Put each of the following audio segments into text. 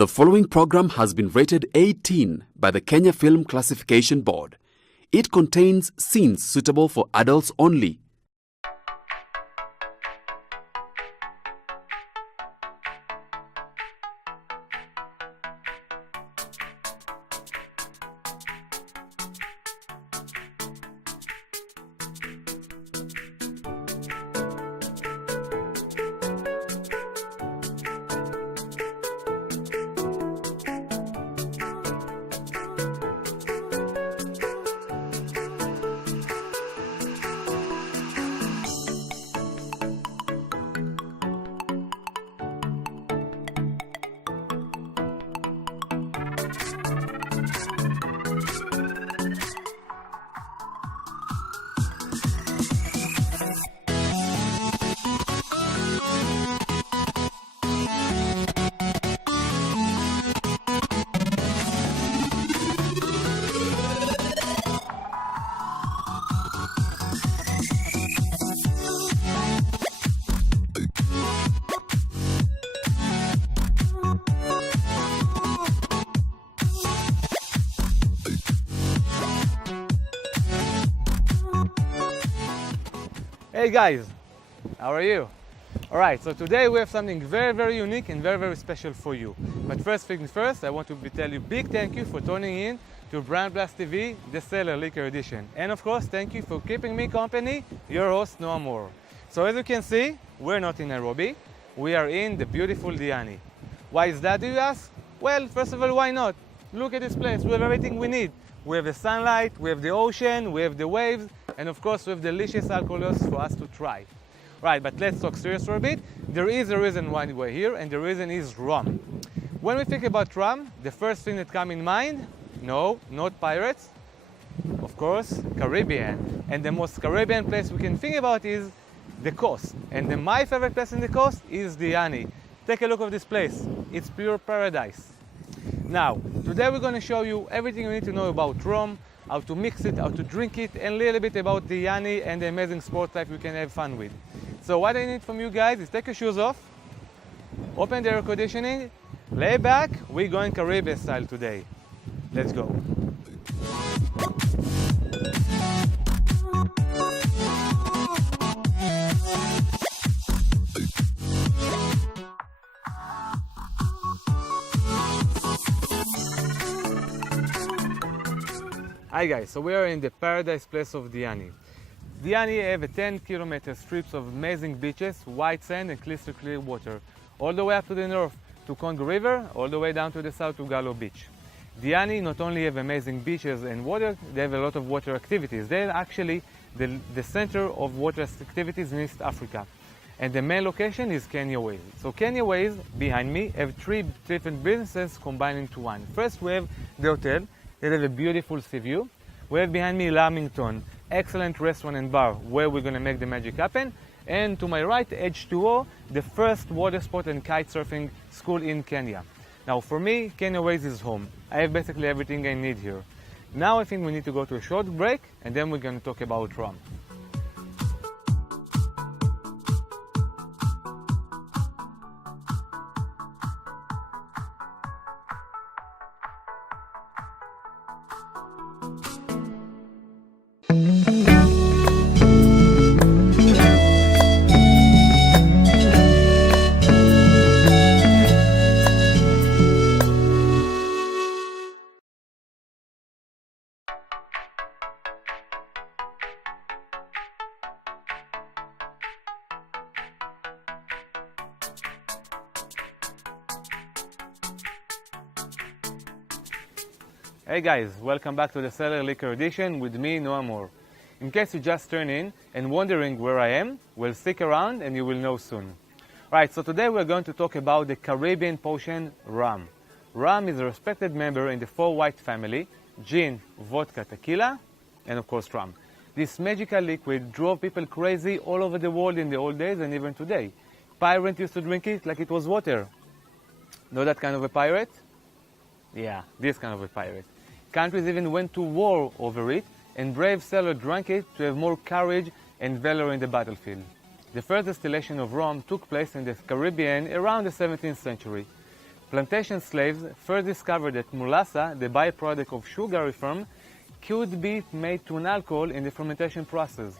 The following program has been rated 18 by the Kenya Film Classification Board. It contains scenes suitable for adults only. Hey guys, how are you? Alright, so today we have something very unique and very special for you. But first things first, I want to tell you big thank you for tuning in to BrandPlus TV, the Cellar Liquor Edition. And of course, thank you for keeping me company, your host Noam Orr. So as you can see, we're not in Nairobi, we are in the beautiful Diani. Why is that, do you ask? Well, first of all, why not? Look at this place, we have everything we need. We have the sunlight, we have the ocean, we have the waves, and of course we have delicious alcohols for us to try. Right, but let's talk serious for a bit. There is a reason why we're here, and the reason is rum. When we think about rum, the first thing that comes in mind, no, not pirates, of course, Caribbean. And the most Caribbean place we can think about is the coast. And my favorite place in the coast is Diani. Take a look at this place, it's pure paradise. Now, today we're going to show you everything you need to know about rum, how to mix it, how to drink it, and a little bit about the Diani and the amazing sport life you can have fun with. So what I need from you guys is take your shoes off, open the air conditioning, lay back, we're going Caribbean style today. Let's go. Hi guys, so we are in the paradise place of Diani. Diani have a 10-kilometer strips of amazing beaches, white sand and crystal clear water, all the way up to the north to Congo River, all the way down to the south to Gallo Beach. Diani not only have amazing beaches and water, they have a lot of water activities. They're actually the center of water activities in East Africa. And the main location is Kenyaways. So Kenyaways, behind me, have three different businesses combined into one. First we have the hotel. They have a beautiful sea view. We have behind me Lamington, excellent restaurant and bar where we're going to make the magic happen. And to my right, H2O, the first water sport and kite surfing school in Kenya. Now for me, Kenyaways is home. I have basically everything I need here. Now I think we need to go to a short break and then we're going to talk about rum. Hey guys, welcome back to the Cellar Liquor Edition with me, Noam Orr. In case you just turned in and wondering where I am, well, stick around and you will know soon. Right, so today we're going to talk about the Caribbean potion rum. Rum is a respected member in the four white family: gin, vodka, tequila, and of course rum. This magical liquid drove people crazy all over the world in the old days and even today. Pirates used to drink it like it was water. Know that kind of a pirate? Yeah, this kind of a pirate. Countries even went to war over it, and brave sailors drank it to have more courage and valor in the battlefield. The first distillation of rum took place in the Caribbean around the 17th century. Plantation slaves first discovered that mulassa, the byproduct of sugar reform, could be made to an alcohol in the fermentation process.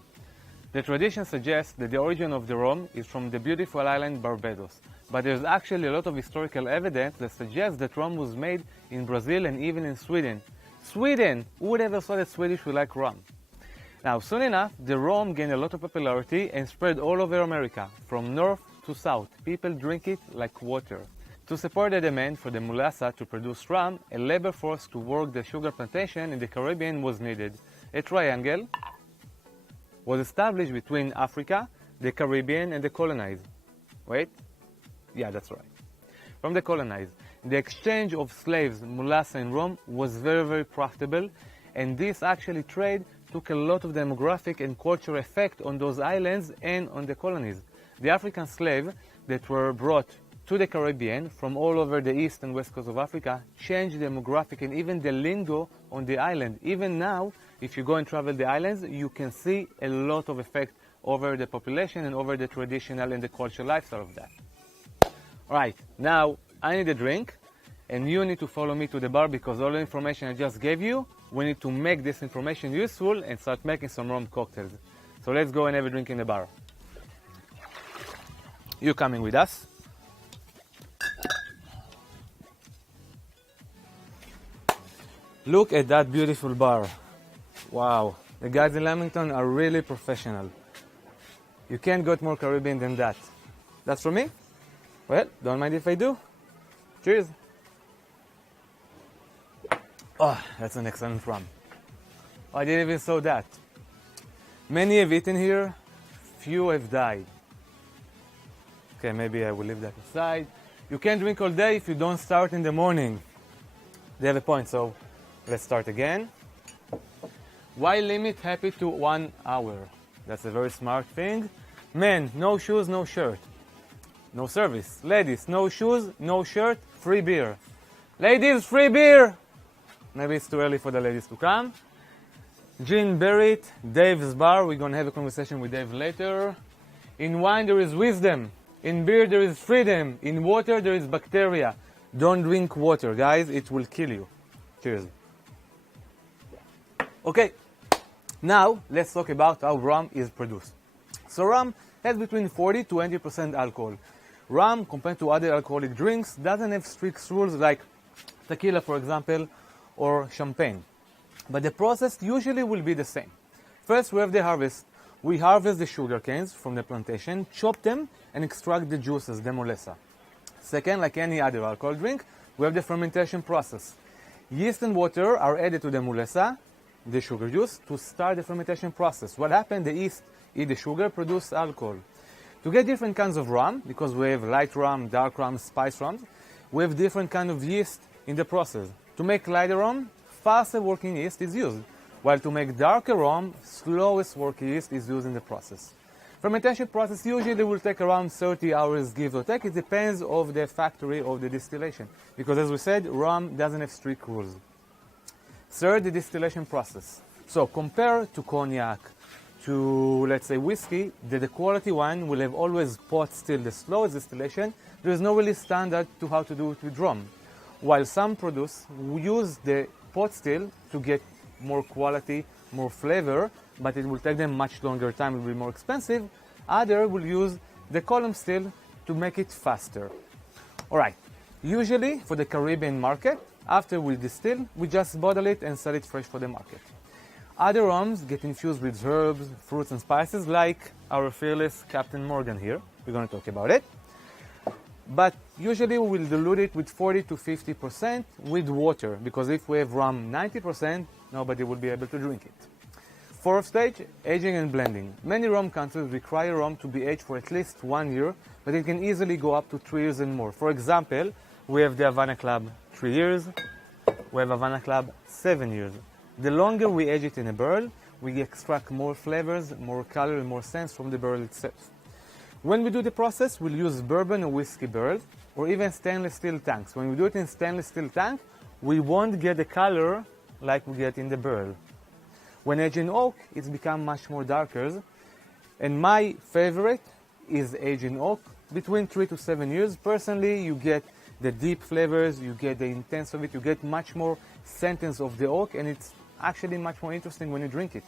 The tradition suggests that the origin of the rum is from the beautiful island Barbados, but there's actually a lot of historical evidence that suggests that rum was made in Brazil and even in Sweden. Sweden! Who would ever thought that Swedish would like rum? Now, soon enough, the rum gained a lot of popularity and spread all over America, from north to south. People drink it like water. To support the demand for the mulassa to produce rum, a labor force to work the sugar plantation in the Caribbean was needed. A triangle was established between Africa, the Caribbean, and the colonized. Wait? Yeah, that's right. From the colonized. The exchange of slaves, mulassa, and rum was very, very profitable, and this actually trade took a lot of demographic and cultural effect on those islands and on the colonies. The African slaves that were brought to the Caribbean from all over the east and west coast of Africa changed the demographic and even the lingo on the island. Even now, if you go and travel the islands, you can see a lot of effect over the population and over the traditional and the cultural lifestyle of that. Alright, now I need a drink and you need to follow me to the bar because all the information I just gave you, we need to make this information useful and start making some rum cocktails. So let's go and have a drink in the bar. You coming with us? Look at that beautiful bar. Wow, the guys in Lamington are really professional. You can't get more Caribbean than that. That's for me? Well, don't mind if I do. Cheers. Oh, that's an excellent rum. I didn't even saw that. Many have eaten here, few have died. Okay, maybe I will leave that aside. You can't drink all day if you don't start in the morning. They have a point, so let's start again. Why limit happy to 1 hour? That's a very smart thing. Men, no shoes, no shirt. No service. Ladies, no shoes, no shirt, free beer. Ladies, free beer! Maybe it's too early for the ladies to come. Gin Barrett, Dave's bar. We're going to have a conversation with Dave later. In wine there is wisdom. In beer there is freedom. In water there is bacteria. Don't drink water, guys. It will kill you. Cheers. Okay, now let's talk about how rum is produced. So rum has between 40 to 20% alcohol. Rum, compared to other alcoholic drinks, doesn't have strict rules like tequila, for example, or champagne. But the process usually will be the same. First, we have the harvest. We harvest the sugar canes from the plantation, chop them, and extract the juices, the mulassa. Second, like any other alcohol drink, we have the fermentation process. Yeast and water are added to the mulassa, the sugar juice, to start the fermentation process. What happens? The yeast eat the sugar, produce alcohol. To get different kinds of rum, because we have light rum, dark rum, spice rums, we have different kind of yeast in the process. To make lighter rum, faster working yeast is used, while to make darker rum, slowest working yeast is used in the process. Fermentation process usually will take around 30 hours, give or take. It depends on the factory of the distillation, because as we said, rum doesn't have strict rules. Third, the distillation process. So compared to cognac, to let's say whiskey, the quality wine will have always pot still, the slowest distillation. There is no really standard to how to do it with rum. While some produce use the pot still to get more quality, more flavor, but it will take them much longer time, it will be more expensive. Others will use the column still to make it faster. Alright, usually for the Caribbean market, after we distill, we just bottle it and sell it fresh for the market. Other rums get infused with herbs, fruits and spices, like our fearless Captain Morgan here. We're going to talk about it. But usually we will dilute it with 40 to 50% with water, because if we have rum 90%, nobody will be able to drink it. Fourth stage, aging and blending. Many rum countries require rum to be aged for at least 1 year, but it can easily go up to 3 years and more. For example, we have the Havana Club 3 years, we have Havana Club 7 years. The longer we age it in a barrel, we extract more flavors, more color, and more sense from the barrel itself. When we do the process, we'll use bourbon or whiskey barrels, or even stainless steel tanks. When we do it in stainless steel tank, we won't get the color like we get in the barrel. When aged in oak, it's become much more darker. And my favorite is aged in oak between 3 to 7 years. Personally, you get the deep flavors, you get the intense of it, you get much more sentence of the oak, and it's actually much more interesting when you drink it.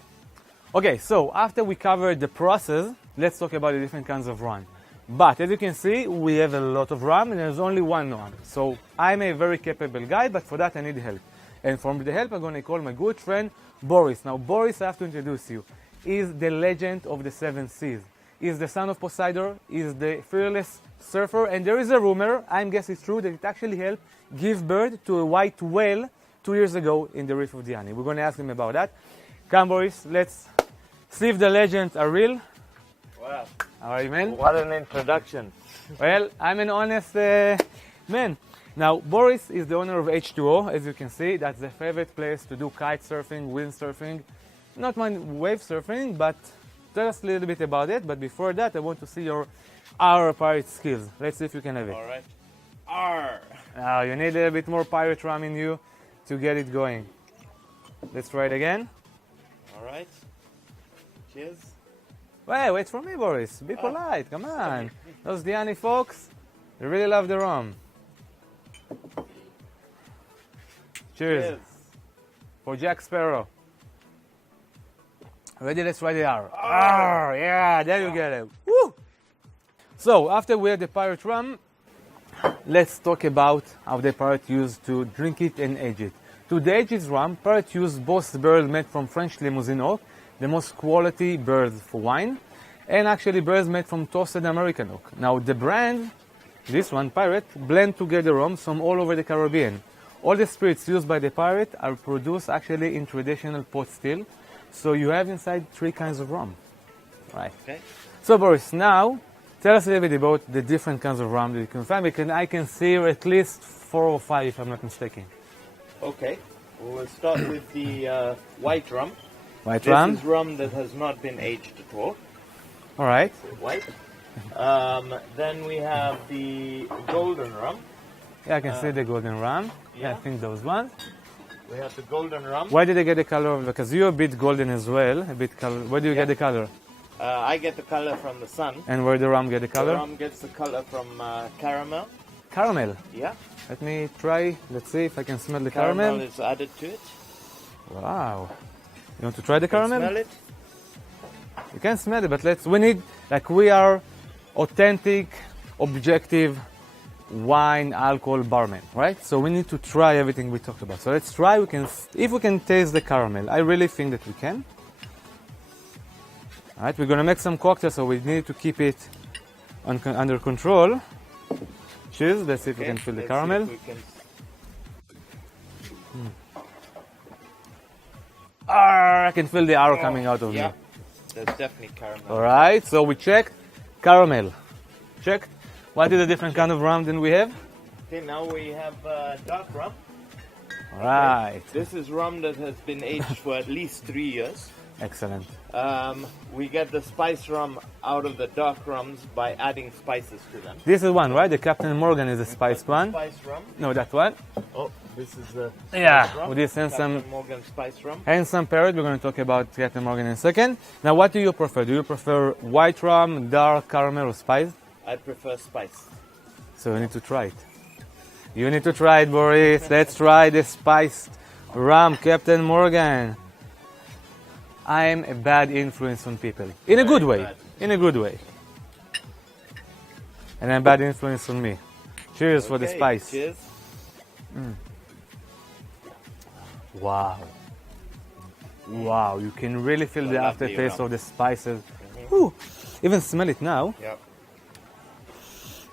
Okay, so after we covered the process, let's talk about the different kinds of rum. But as you can see, we have a lot of rum and there's only one Noam. So I'm a very capable guy, but for that I need help. And for the help, I'm going to call my good friend Boris. Now Boris, I have to introduce you. He's the legend of the 7 seas. He's the son of Poseidon, he's the fearless surfer, and there is a rumor, I guess it's true, that it actually helped give birth to a white whale 2 years ago in the Reef of Diani. We're going to ask him about that. Come Boris, let's see if the legends are real. Wow. How are you, man? What an introduction. Well, I'm an honest man. Now, Boris is the owner of H2O. As you can see, that's the favorite place to do kite surfing, wind surfing. Not mind wave surfing, but tell us a little bit about it. But before that, I want to see your R pirate skills. Let's see if you can have it. All right. R. Now, you need a little bit more pirate rum in you to get it going. Let's try it again. All right. Cheers. Wait for me, Boris. Be polite. Come on. Those Diani folks, they really love the rum. Cheers. For Jack Sparrow. Ready? Let's try the R. R. Yeah, there you get it. Woo! So, after we had the pirate rum, let's talk about how the pirate used to drink it and age it. To age this rum, pirate used both barrels made from French Limousin oak, the most quality barrels for wine, and actually barrels made from toasted American oak. Now the brand, this one, Pirate, blend together rums from all over the Caribbean. All the spirits used by the Pirate are produced actually in traditional pot still, so you have inside 3 kinds of rum. Right. Okay. So Boris, now tell us a little bit about the different kinds of rum that you can find, because I can see at least 4 or 5 if I'm not mistaken. Okay. We'll start with the white rum. White rum? This is rum that has not been aged at all. All right. White. Then we have the golden rum. Yeah, I can see the golden rum. Yeah, I yeah. think those ones. We have the golden rum. Why did they get the color? Because you're a bit golden as well, a bit color. Where do you get the color? I get the color from the sun. And where the rum get the color? The rum gets the color from caramel. Caramel. Yeah. Let me try. Let's see if I can smell the Caramel caramel. is added to it. Wow. You want to try the Can caramel? smell it? You can smell it, but we need, we are authentic, objective wine, alcohol barman, right? So we need to try everything we talked about. So let's try. If we can taste the caramel. I really think that we can. All right, we're gonna make some cocktails, so we need to keep it under control. Cheers. Let's see if we can feel the caramel. I can feel the arrow coming out of me. There's definitely caramel. All right, so we checked caramel. Checked. What is the different kind of rum that we have? Okay, now we have dark rum. All right. This is rum that has been aged for at least 3 years. Excellent. We get the spice rum out of the dark rums by adding spices to them. This is one, right? The Captain Morgan is a spiced one. Spice rum. No, that one. Oh, this is the Yeah, spice rum. with this and some Captain Morgan spice rum. handsome parrot. We're going to talk about Captain Morgan in a second. Now, what do you prefer? Do you prefer white rum, dark, caramel, or spiced? I prefer spice. So you need to try it. You need to try it, Boris. Let's try the spiced rum, Captain Morgan. I am a bad influence on people. In a good way. bad. In a good way. And I'm a bad influence on me. Cheers for the Okay, spice. Cheers. Wow. Wow, you can really feel the lovely aftertaste rum. of the spices. Ooh. Even smell it now. Yep.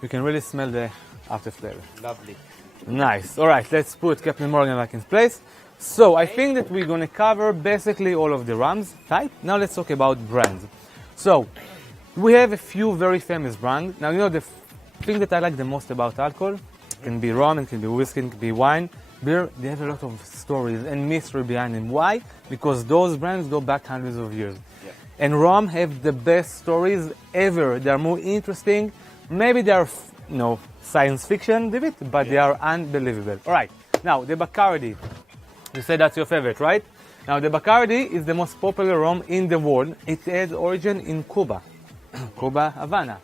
You can really smell the after flavor. Lovely. Nice. All right, let's put Captain Morgan back in place. So I think that we're going to cover basically all of the rums type. Now let's talk about brands. So we have a few very famous brands. Now, you know, the thing that I like the most about alcohol, it can be rum, it can be whiskey, it can be wine, beer. They have a lot of stories and mystery behind them. Why? Because those brands go back hundreds of years. Yeah. And rum have the best stories ever. They are more interesting. Maybe they are, science fiction a bit, but they are unbelievable. All right. Now, the Bacardi. You said that's your favorite, right? Now, the Bacardi is the most popular rum in the world. It has origin in Cuba, Cuba, Havana.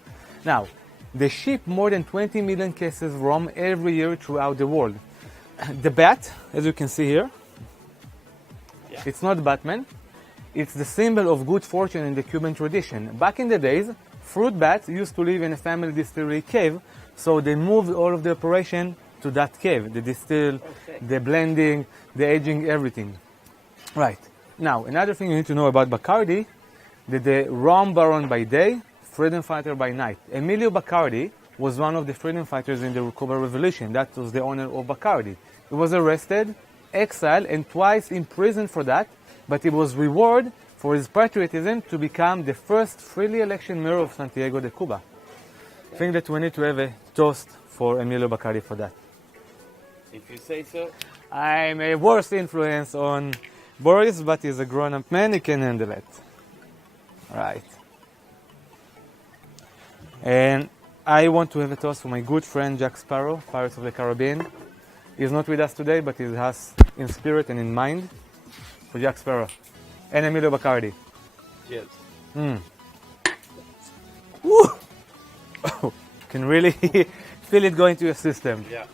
Now, They ship more than 20 million cases of rum every year throughout the world. The bat, as you can see here, it's not Batman. It's the symbol of good fortune in the Cuban tradition. Back in the days, fruit bats used to live in a family distillery cave, so they moved all of the operation to that cave. The distill, the blending, the aging, everything. Right. Now, another thing you need to know about Bacardi, that the rum baron by day, freedom fighter by night. Emilio Bacardi was one of the freedom fighters in the Cuban Revolution. That was the owner of Bacardi. He was arrested, exiled, and twice imprisoned for that, but he was rewarded for his patriotism to become the first freely elected mayor of Santiago de Cuba. I think that we need to have a toast for Emilio Bacardi for that. If you say so. I'm a worse influence on Boris, but he's a grown-up man, he can handle it. Right. And I want to have a toast for my good friend Jack Sparrow, Pirates of the Caribbean. He's not with us today, but he's us in spirit and in mind. For Jack Sparrow and Emilio Bacardi. Cheers. Woo! Can really feel it going to your system. Yeah.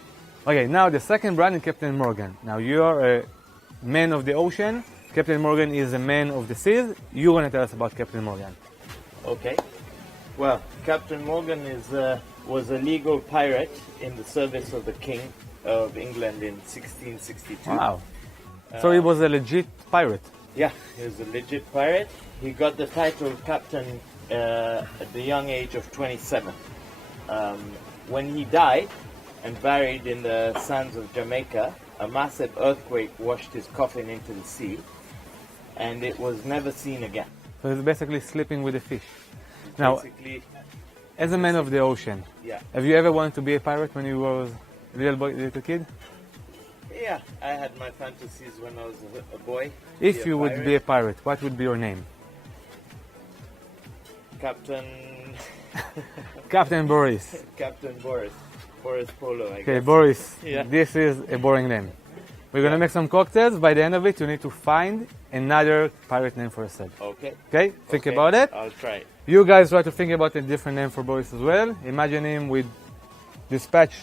Okay, now the second brand is Captain Morgan. Now you are a man of the ocean. Captain Morgan is a man of the seas. You're going to tell us about Captain Morgan. Okay. Well, Captain Morgan was a legal pirate in the service of the King of England in 1662. Wow. So he was a legit pirate. Yeah, he was a legit pirate. He got the title of captain at the young age of 27. When he died and buried in the sands of Jamaica, a massive earthquake washed his coffin into the sea, and it was never seen again. So he's basically sleeping with a fish. Now, Basically, as a man of the ocean, yeah. have you ever wanted to be a pirate when you were a little kid? Yeah, I had my fantasies when I was a boy. If you would be a pirate, what would be your name? Captain Captain Boris. Captain Boris. Boris Polo, I Okay, guess. Boris, Yeah. this is a boring name. We're going to make some cocktails. By the end of it, you need to find another pirate name for yourself. Okay. Okay? Think Okay, about it. I'll try. You guys try to think about a different name for Boris as well. Imagine him with dispatch,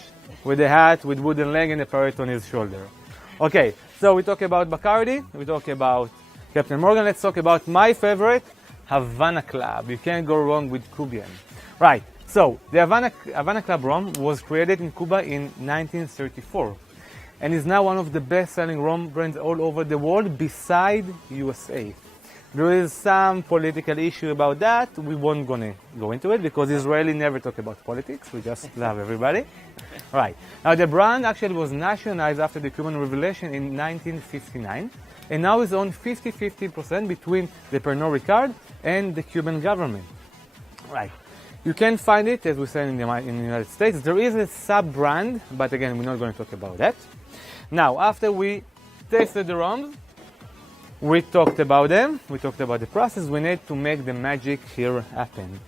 with a hat, with wooden leg and a parrot on his shoulder. Okay, so we talk about Bacardi, we talk about Captain Morgan. Let's talk about my favorite, Havana Club. You can't go wrong with Cuban. Right, so the Havana Club rum was created in Cuba in 1934 and is now one of the best-selling rum brands all over the world beside USA. There is some political issue about that. We won't gonna go into it because Israeli never talk about politics. We just love everybody. Right. Now the brand actually was nationalized after the Cuban Revolution in 1959 and now is owned 50-50% between the Pernod Ricard and the Cuban government. Right. You can find it, as we said, in the United States. There is a sub-brand, but again, we're not going to talk about that. Now, after we tasted the rums, we talked about them, we talked about the process, we need to make the magic here happen.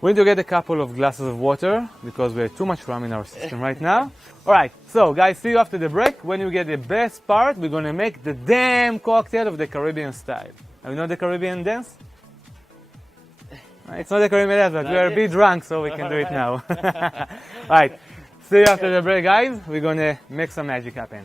We need to get a couple of glasses of water, because we have too much rum in our system right now. Alright, so guys, see you after the break. When you get the best part, we're going to make the damn cocktail of the Caribbean style. Now, you know the Caribbean dance? It's not the Caribbean dance, but we are a bit drunk, so we can do it now. Alright, see you after the break, guys. We're going to make some magic happen.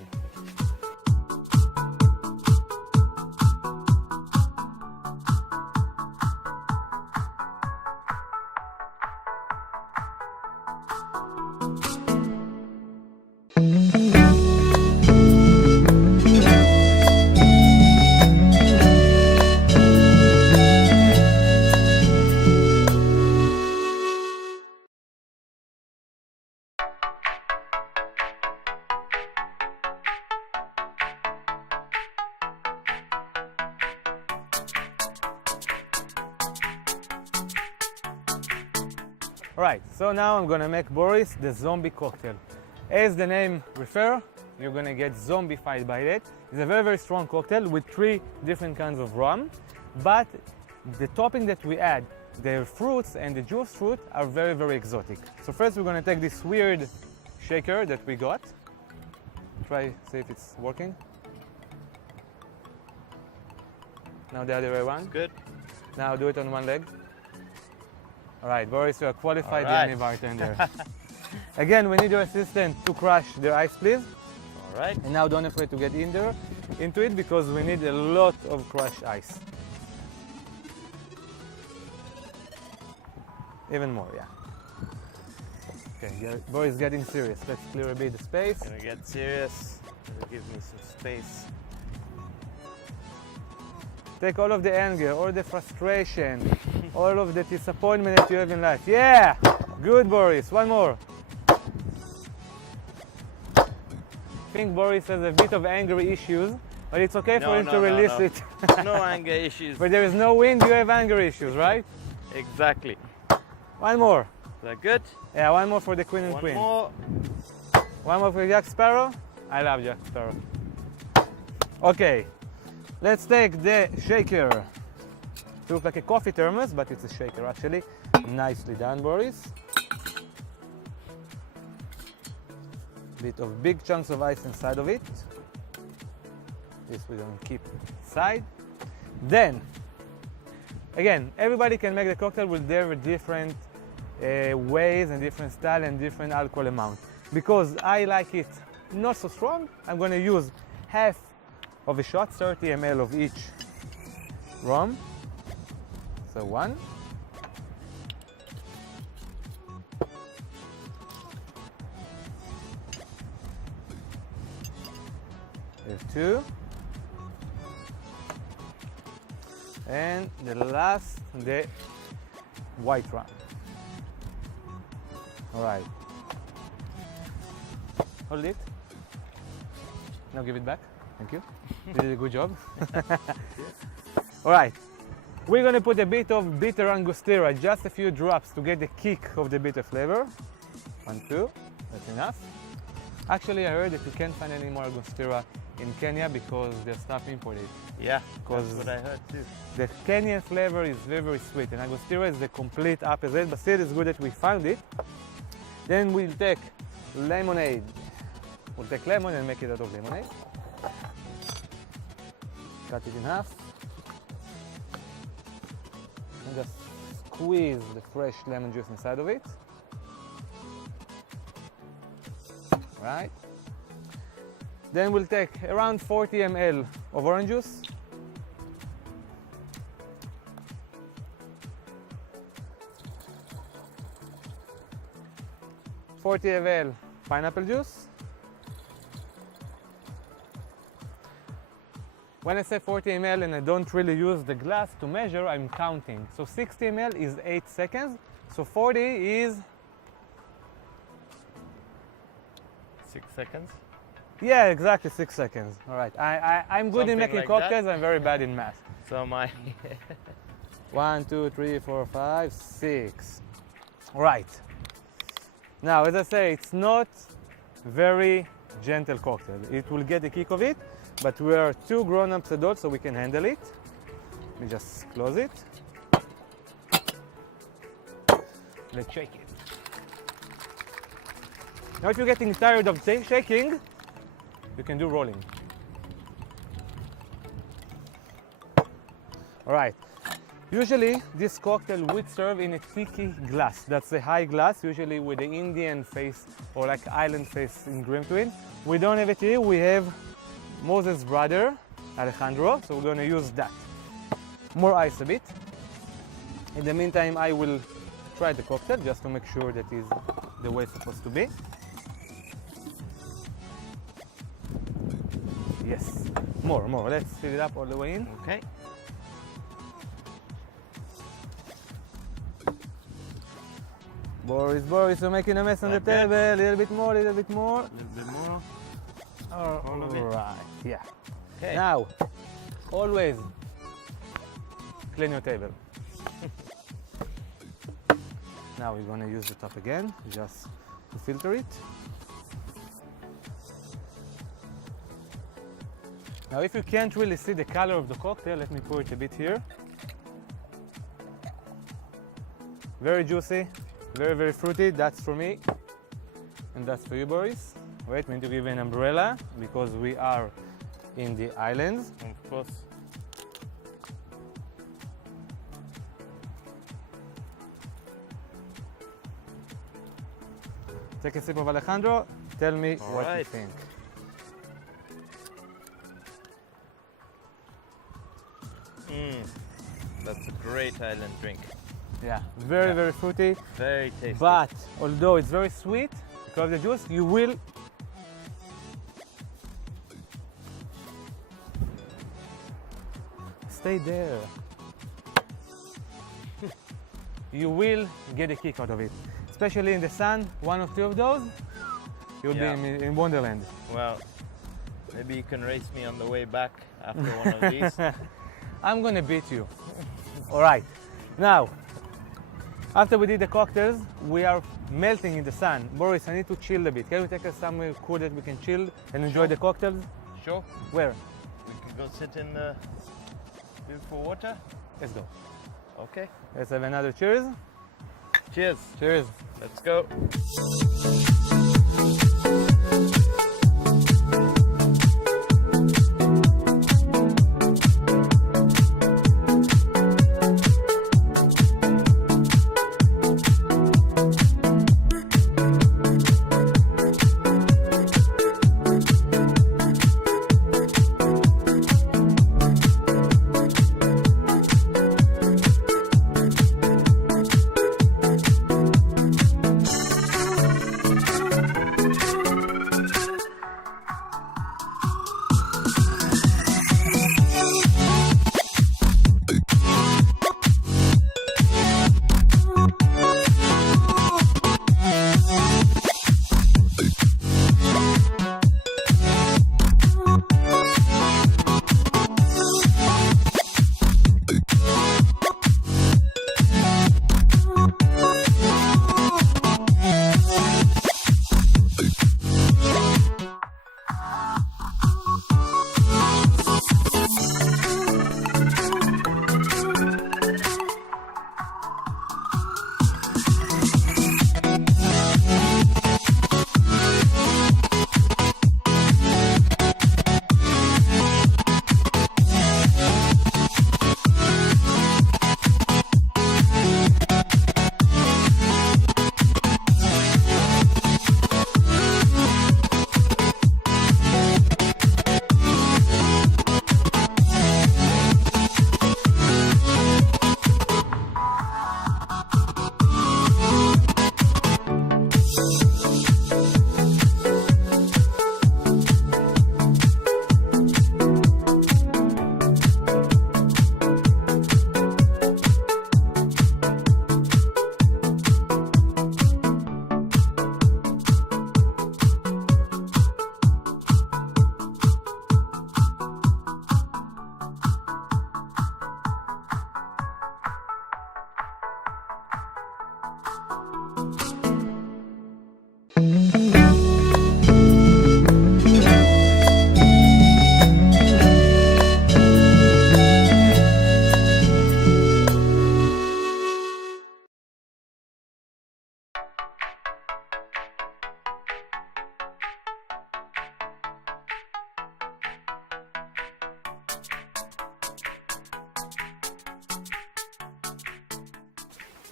Alright, so now I'm gonna make Boris the zombie cocktail. As the name refers, you're gonna get zombified by it. It's a very, very strong cocktail with 3 different kinds of rum, but the topping that we add, the fruits and the juice fruit are very, very exotic. So first we're gonna take this weird shaker that we got. Try, see if it's working. Now the other way around. Good. Now do it on one leg. All right, Boris, you are qualified All right. Yanni bartender. Again, we need your assistant to crush the ice, please. All right. And now don't afraid to get into it because we need a lot of crushed ice. Even more, yeah. Okay, Boris is getting serious. Let's clear a bit the space. Gonna get serious. It'll give me some space. Take all of the anger, all the frustration, all of the disappointment that you have in life. Yeah! Good, Boris. One more. I think Boris has a bit of anger issues, but it's okay for him to release it. No anger issues. But there is no wind, you have anger issues, right? Exactly. One more. Is that good? Yeah, one more for the Queen and One Queen. more. One more for Jack Sparrow. I love Jack Sparrow. Okay, let's take the shaker. It looks like a coffee thermos, but it's a shaker actually. Nicely done, Boris. Bit of big chunks of ice inside of it. This we're going to keep inside. Then, again, everybody can make the cocktail with their different ways and different style and different alcohol amount. Because I like it not so strong, I'm going to use half of a shot, 30 ml of each rum. So one. There's two. And the last, the white rum. All right. Hold it. Now give it back. Thank you. You did a good job. All right. We're going to put a bit of bitter Angostura, just a few drops to get the kick of the bitter flavor. 1, 2. That's enough. Actually, I heard that you can't find any more Angostura in Kenya because they're stopped importing. Yeah, that's what I heard too. The Kenyan flavor is very, very sweet, and Angostura is the complete opposite, but still it's good that we found it. Then we'll take lemonade. We'll take lemon and make it out of lemonade. Cut it in half. And just squeeze the fresh lemon juice inside of it. Right. Then we'll take around 40 ml of orange juice. (40 ml pineapple juice. When I say 40 ml and I don't really use the glass to measure, I'm counting. So 60 ml is 8 seconds. So 40 is 6 seconds. Yeah, exactly 6 seconds. All right. I'm good in Something making like cocktails. that? I'm very bad in math. So my 1, 2, 3, 4, 5, 6. All right. Now, as I say, it's not very gentle cocktail. It will get the kick of it, but we are 2 grown-ups adults, so we can handle it. Let me just close it. Let's shake it. Now, if you're getting tired of shaking, you can do rolling. All right. Usually, this cocktail would serve in a tiki glass. That's a high glass, usually with the Indian face or like island face engraved to it. We don't have it here. We have Moses' brother, Alejandro, so we're going to use that. More ice a bit. In the meantime, I will try the cocktail just to make sure that is the way it's supposed to be. Yes, more. Let's fill it up all the way in. okay. Boris, you're making a mess on the Like that? table. A little bit more. A little bit more. All of it? right, yeah. Okay. Now, always clean your table. Now we're going to use the top again, just to filter it. Now, if you can't really see the color of the cocktail, let me pour it a bit here. Very juicy, very, very fruity. That's for me, and that's for you, Boris. Wait, we need to give an umbrella because we are in the islands. Of course. Take a sip of Alejandro. Tell me what you right. think. That's a great island drink. Yeah, very fruity. Very tasty. But although it's very sweet because of the juice, you will stay there. You will get a kick out of it, especially in the sun. One or two of those, you'll be in Wonderland. Well, maybe you can race me on the way back after one of these. I'm gonna beat you. All right. Now, after we did the cocktails, we are melting in the sun. Boris, I need to chill a bit. Can we take us somewhere cool that we can chill and enjoy the cocktails? Sure. Where? We can go sit in the beautiful water. Let's go. Okay. Let's have another cheers. Cheers. Cheers. Let's go.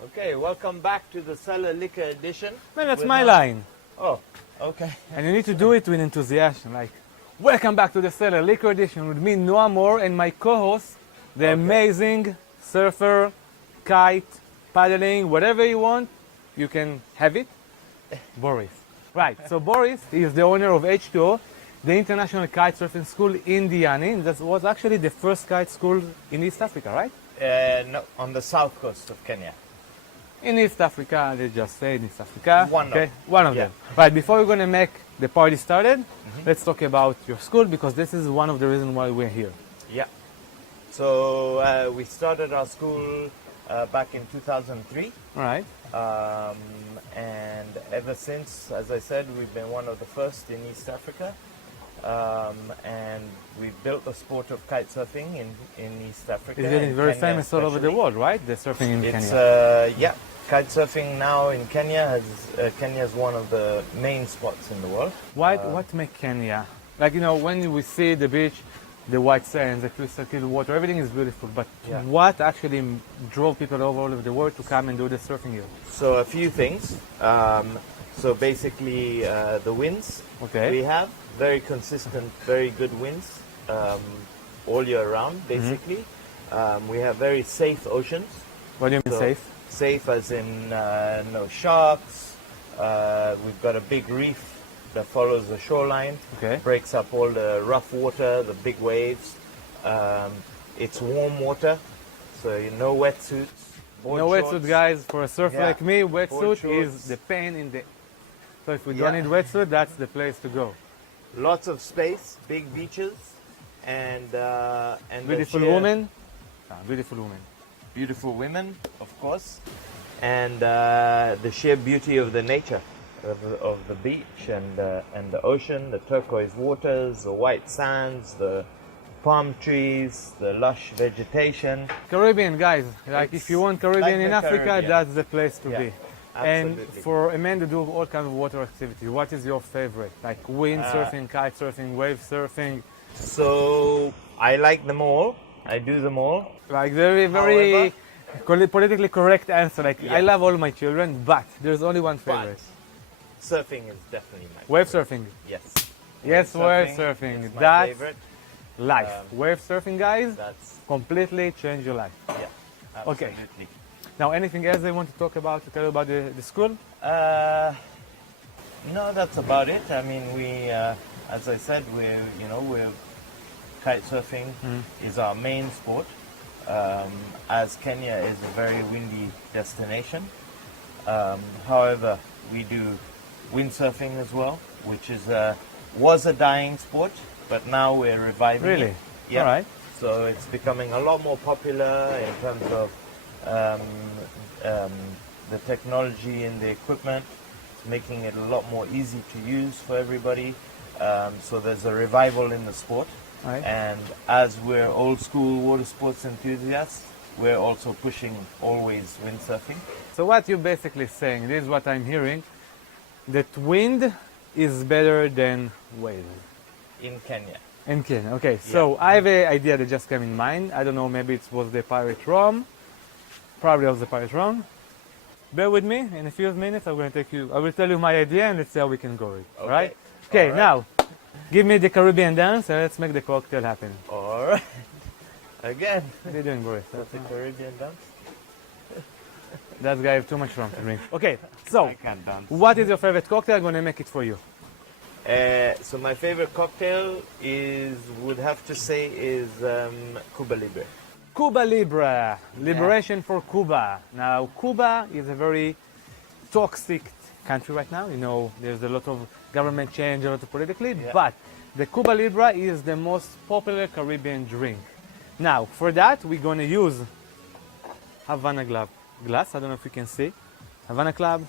Okay, welcome back to the Cellar Liquor Edition. Man, that's my line. Oh, okay. And you need to do it with enthusiasm, like, welcome back to the Cellar Liquor Edition with me, Noam Orr, and my co-host, the amazing surfer, kite, paddling, whatever you want, you can have it, Boris. Right, so Boris is the owner of H2O, the International Kite Surfing School in Diani. That was actually the first kite school in East Africa, right? No, on the south coast of Kenya. In East Africa, they just said East Africa. One of them. Right, before we're going to make the party started, let's talk about your school, because this is one of the reasons why we're here. Yeah. So we started our school back in 2003. Right. And ever since, as I said, we've been one of the first in East Africa. And we built the sport of kite surfing in East Africa. It's getting very Kenya famous all over the especially. world, right? The surfing in It's, Kenya. yeah, kite surfing now in Kenya Kenya is one of the main spots in the world. What make Kenya? Like, you know, when we see the beach, the white sands, the crystal clear water, everything is beautiful. But Yeah. what actually drove people all over the world to come and do the surfing here? So a few things. So basically, the winds Okay. we have very consistent, very good winds all year round. Basically, we have very safe oceans. What do you mean So safe? Safe as in no sharks. We've got a big reef that follows the shoreline. Okay. Breaks up all the rough water, the big waves. It's warm water, so no wetsuits. Board No wetsuit, shorts. guys. For a surfer Yeah. like me, Board wetsuit shorts. is the pain in the. So if we Yeah. don't need wetsuit, that's the place to go. Lots of space, big beaches, and the Beautiful sheer- woman. Beautiful woman. beautiful women, of course, and the sheer beauty of the nature of the beach and the ocean, the turquoise waters, the white sands, the palm trees, the lush vegetation. Caribbean, guys. Like It's if you want Caribbean like in the Africa, Caribbean. that's the place to Yeah, be. And absolutely. for a man to do all kinds of water activities, what is your favorite? Like wind surfing, kite surfing, wave surfing. So I like them all. I do them all. Like very politically correct answer. Like I Yeah. love all my children, but there's only one But favorite. surfing is definitely my Wave favorite. surfing. Yes. Yes, wave surfing. is my That's favorite. life. Wave surfing, guys, That's completely change your life. yeah. Okay. Absolutely. Now, anything else I want to talk about, to tell you about the school? No, that's about it. I mean, we, as I said, we're kite surfing is our main sport. As Kenya is a very windy destination. However, we do windsurfing as well, which is was a dying sport, but now we're reviving Really? it. Yeah. All right. So it's becoming a lot more popular in terms of the technology and the equipment. It's making it a lot more easy to use for everybody. So there's a revival in the sport. Right. And as we're old school water sports enthusiasts, we're also pushing always windsurfing. So what you're basically saying, this is what I'm hearing, that wind is better than wave. In Kenya. In Kenya. Okay, so I have an idea that just came in mind. I don't know, maybe it was the pirate rum. Probably was the pirate rum. Bear with me. In a few minutes, I will tell you my idea and let's see how we can go. All right? Okay, All right. now, give me the Caribbean dance and let's make the cocktail happen. All right. Again. What are you doing, Boris? That's a Caribbean dance. That guy has too much rum to drink. Okay, so I can't dance. what is your favorite cocktail? I'm gonna make it for you. So my favorite cocktail would have to say is Cuba Libre. Cuba Libre, liberation for Cuba. Now, Cuba is a very toxic country right now. You know, there's a lot of government change, a lot of politically, but the Cuba Libre is the most popular Caribbean drink. Now, for that, we're gonna use Havana glass. I don't know if you can see. Havana Club.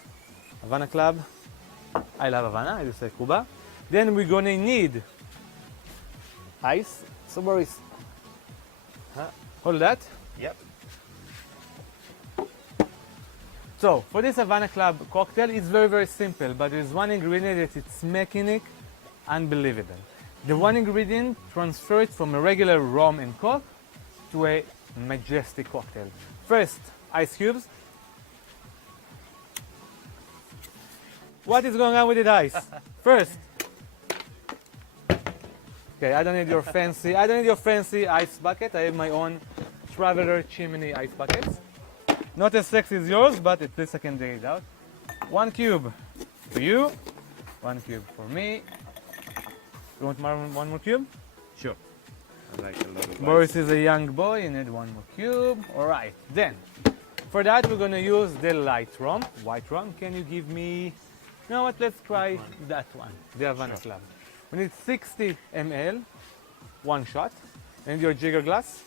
I love Havana, I just say Cuba. Then we're gonna need ice. So Boris, hold that. Yep. So for this Havana Club cocktail, it's very, very simple, but there's one ingredient that it's making it unbelievable. The one ingredient transferred from a regular rum and coke to a majestic cocktail. First, ice cubes. What is going on with the ice? First. Okay, I don't need your fancy ice bucket. I have my own traveler chimney ice buckets. Not as sexy as yours, but at least I can dig it out. 1 cube for you, 1 cube for me. You want one more cube? Sure. I like a lot of Boris is a young boy, you need 1 more cube. All right, then, for that we're gonna use the light rum, white rum. Can you give me, you know what, let's try that one, the Havana Club. We need 60 ml, 1 shot, and your jigger glass.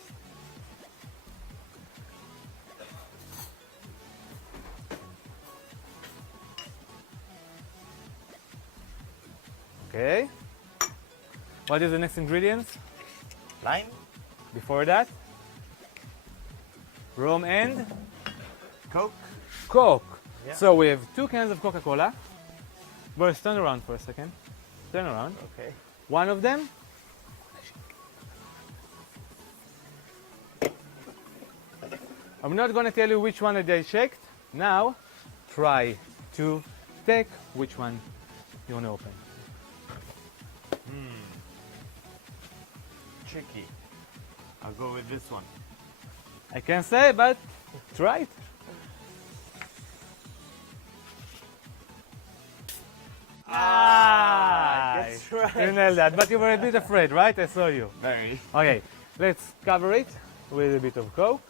Okay. What is the next ingredients? Lime. Before that, rum and Coke. Coke. Yeah. So we have 2 cans of Coca-Cola. Boris, turn around for a second. Turn around. Okay. One of them I'm not going to tell you which one that I shaked. Now, try to take which one you want to open. Tricky. I'll go with this one. I can't say, but try it. That's right. You nailed that, but you were a bit afraid, right? I saw you. Very. Okay, let's cover it with a bit of Coke.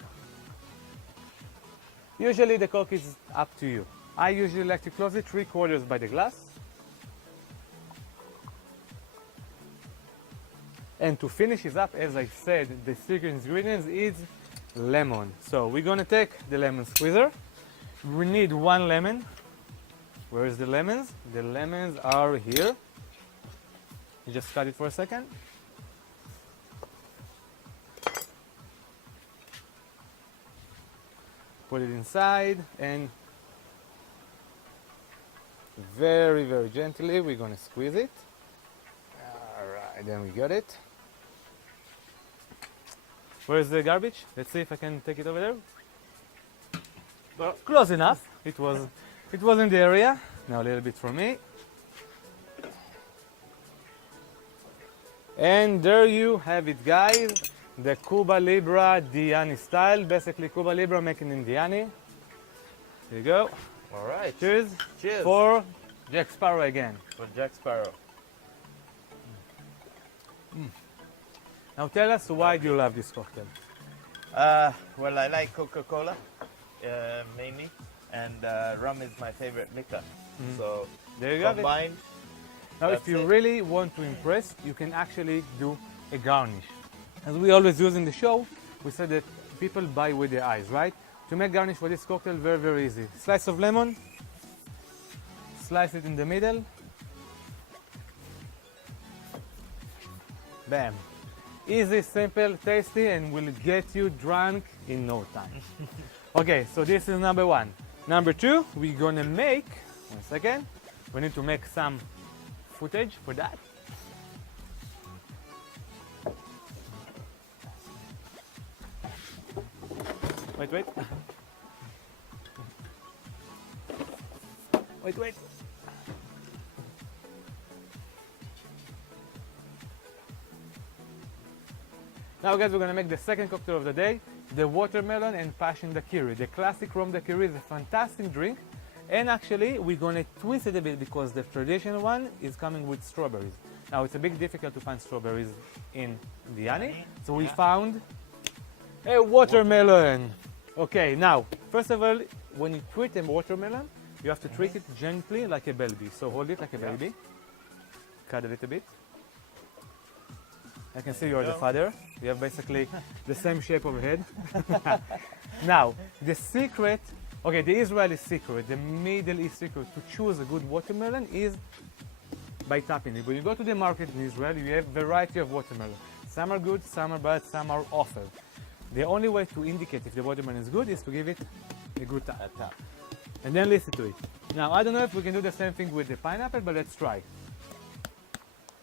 Usually the Coke is up to you. I usually like to close it 3/4 by the glass. And to finish it up, as I said, the secret ingredients is lemon. So we're gonna take the lemon squeezer. We need 1 lemon. Where is the lemons? The lemons are here. You just cut it for a second. Put it inside and very, very gently we're gonna squeeze it. All right, then we got it. Where's the garbage? Let's see if I can take it over there. Well, close enough. It was in the area. Now a little bit for me. And there you have it, guys. The Cuba Libre Diani style. Basically Cuba Libre making in Diani. There you go. All right. Cheers. Cheers. For Jack Sparrow again. For Jack Sparrow. Now tell us, why do you love this cocktail? Well, I like Coca-Cola mainly, and rum is my favorite liquor. So There you have it. combined. Now, if That's you it. really want to impress, you can actually do a garnish. As we always use in the show, we said that people buy with their eyes, right? To make garnish for this cocktail, very, very easy. Slice of lemon, slice it in the middle. Bam. Easy, simple, tasty, and will get you drunk in no time. Okay, so this is number 1. Number 2, we're gonna make, one second, we need to make some footage for that. Wait. Wait. Now guys, we're gonna make the second cocktail of the day, the watermelon and passion daiquiri. The classic rum daiquiri is a fantastic drink, and actually we're gonna twist it a bit because the traditional one is coming with strawberries. Now it's a bit difficult to find strawberries in Diani, so we found a watermelon. Okay, now first of all, when you treat a watermelon, you have to treat it gently like a baby. So hold it like a baby. Cut a little bit. I can see you're the father. You have basically the same shape of head. Now, the secret, okay, the Israeli secret, the Middle East secret to choose a good watermelon is by tapping it. When you go to the market in Israel, you have a variety of watermelon. Some are good, some are bad, some are awful. The only way to indicate if the watermelon is good is to give it a good tap. And then listen to it. Now, I don't know if we can do the same thing with the pineapple, but let's try.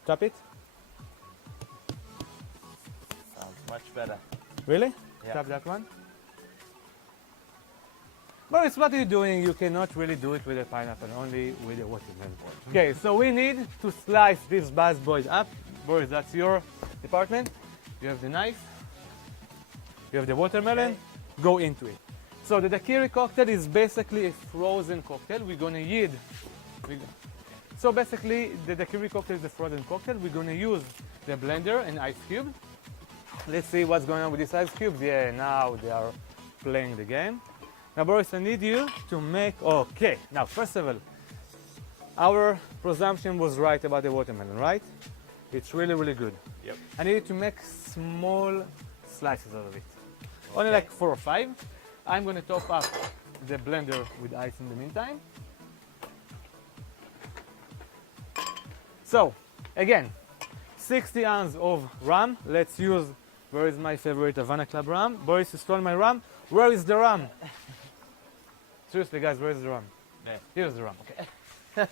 Tap it. Sounds much better. Really? Yeah. Tap that one. But it's what you're doing. You cannot really do it with a pineapple, only with a watermelon. Okay, so we need to slice these bad boys up. Boris, that's your department. You have the knife. You have the watermelon. Okay. Go into it. So the daiquiri cocktail is basically a frozen cocktail. We're gonna yield. So basically, the daiquiri cocktail is a frozen cocktail. We're gonna use the blender and ice cube. Let's see what's going on with these ice cubes. Yeah, now they are playing the game. Now, Boris, I need you to make, okay. Now, first of all, our presumption was right about the watermelon, right? It's really, really good. Yep. I need you to make small slices out of it. Only like 4 or 5. I'm gonna top up the blender with ice in the meantime. So, again, 60 ounces of rum. Let's use, where is my favorite Havana Club rum? Boris, you stole my rum. Where is the rum? Seriously, guys, where is the rum? Yeah. Here's the rum, okay.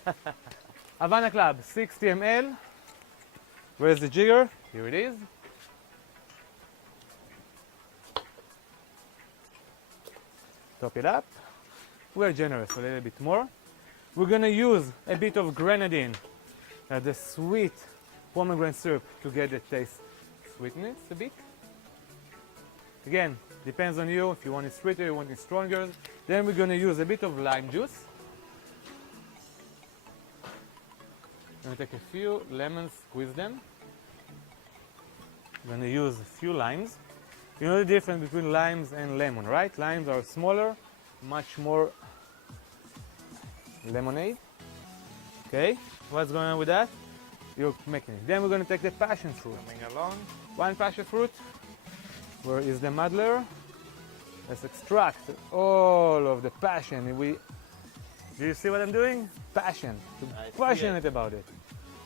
Havana Club, 60 ml. Where's the jigger? Here it is. top it up. We're generous, a little bit more. We're gonna use a bit of grenadine, the sweet pomegranate syrup, to get the taste sweetness a bit. Again, depends on you, if you want it sweeter, you want it stronger. Then we're gonna use a bit of lime juice. I'm gonna take a few lemons, squeeze them. I'm gonna use a few limes. You know the difference between limes and lemon, right? Limes are smaller, much more lemonade. Okay, what's going on with that? You're making it. Then we're going to take the passion fruit. Coming along. One passion fruit. Where is the muddler? Let's extract all of the passion. Do you see what I'm doing? Passion. Passionate about it.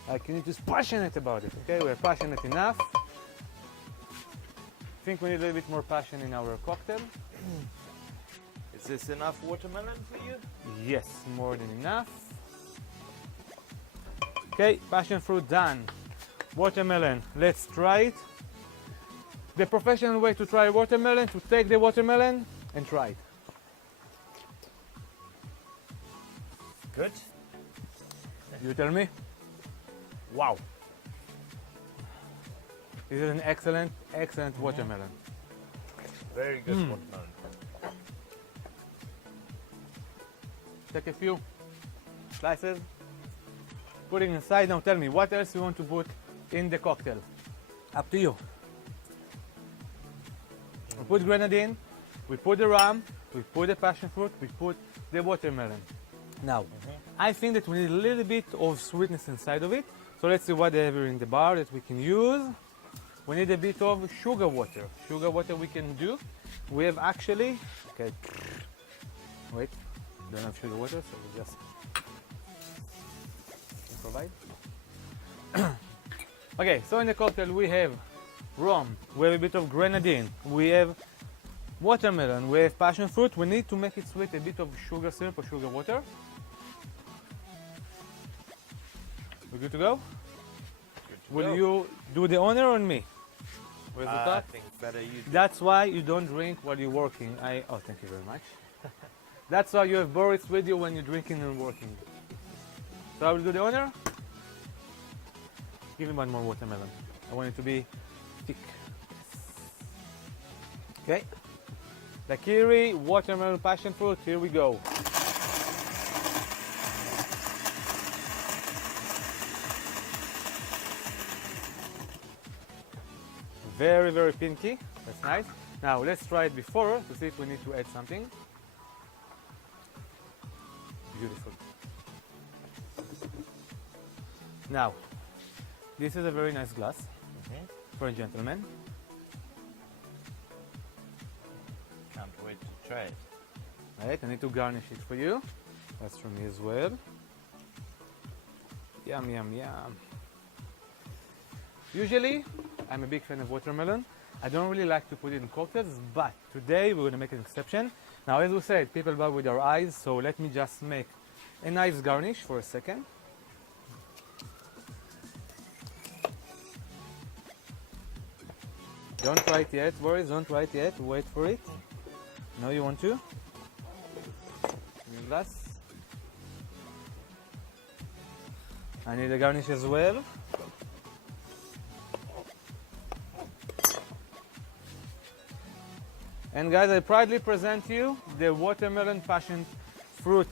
Like you need to be passionate about it. Okay, we're passionate enough. I think we need a little bit more passion in our cocktail. Is this enough watermelon for you? Yes, more than enough. Okay, passion fruit done. Watermelon, let's try it. The professional way to try watermelon, to take the watermelon and try it. Good. You tell me? Wow. This is an excellent, excellent watermelon. Very good watermelon. Take a few slices, put it inside. Now tell me, what else you want to put in the cocktail? Up to you. We put grenadine, we put the rum, we put the passion fruit, we put the watermelon. Now, I think that we need a little bit of sweetness inside of it. So let's see what they have here in the bar that we can use. We need a bit of sugar water. Sugar water we can do. We have actually, okay, wait. Don't have sugar water, so we just provide. Okay, so in the cocktail we have rum, we have a bit of grenadine, we have watermelon, we have passion fruit. We need to make it sweet, a bit of sugar syrup or sugar water. We're good to go? Will you do the honor on me? Where's the top? I think better you do. That's why you don't drink while you're working. Oh, thank you very much. That's why you have Boris with you when you're drinking and working. So I will do the honor. Give me one more watermelon. I want it to be thick. Okay. The kiri, watermelon, passion fruit. Here we go. Very, very pinky. That's nice. Now let's try it before to see if we need to add something. Beautiful. Now, this is a very nice glass for a gentleman. Can't wait to try it. Right, I need to garnish it for you. That's for me as well. Yum, yum, yum. Usually, I'm a big fan of watermelon. I don't really like to put it in cocktails, but today we're going to make an exception. Now, as we said, people buy with their eyes, so let me just make a nice garnish for a second. Don't try it yet, Boris, don't try it yet. Wait for it. No, you want to? Glass. I need a garnish as well. And guys, I proudly present you the watermelon passion fruit